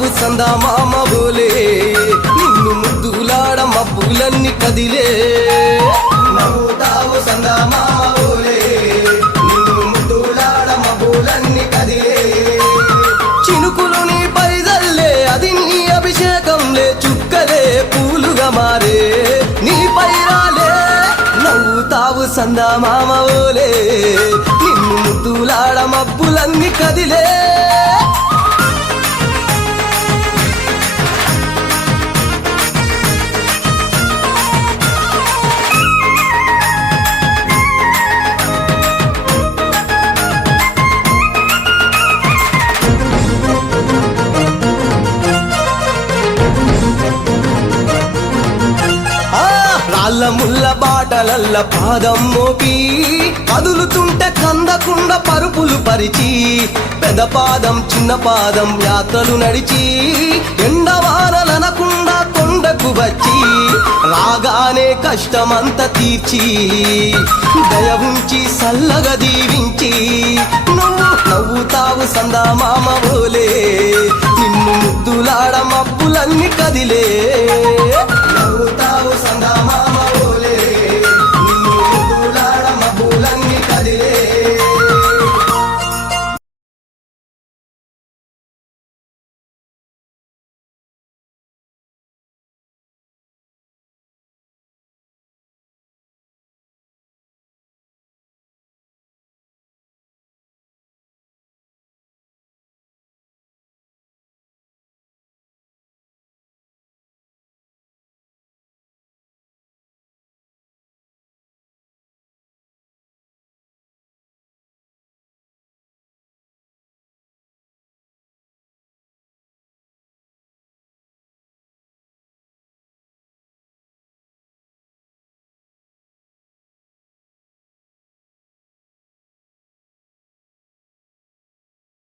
నవ్వుతావు సందా మామ బోలే నిన్ను ముద్దులాడ మబ్బులన్నీ కదిలే నవ్వుతావు సందా మామ బోలే నిన్ను ముద్దులాడ మబ్బులన్నీ కదిలే చినుకులు నీ పైదల్లే అది నీ అభిషేకంలే చుక్కలే పూలుగా మారే నీ పైరాలే నవ్వుతావు సందా మామ బోలే నిన్ను ముద్దులాడ మబ్బులన్నీ కదిలే రాళ్ళ ముళ్ళ బాటలల్ల పాదం మోపి కదులుతుంటే కందకుండా పరుపులు పరిచి పెద్ద పాదం చిన్న పాదం యాత్రలు నడిచి ఎండవానలనకుండా కొండకు వచ్చి రాగానే కష్టమంతా తీర్చి దయ ఉంచి సల్లగా దీవించి నువ్వు నవ్వుతావు సందా మామ బోలే నిన్ను ముద్దులాడ మబ్బులన్నీ కదిలే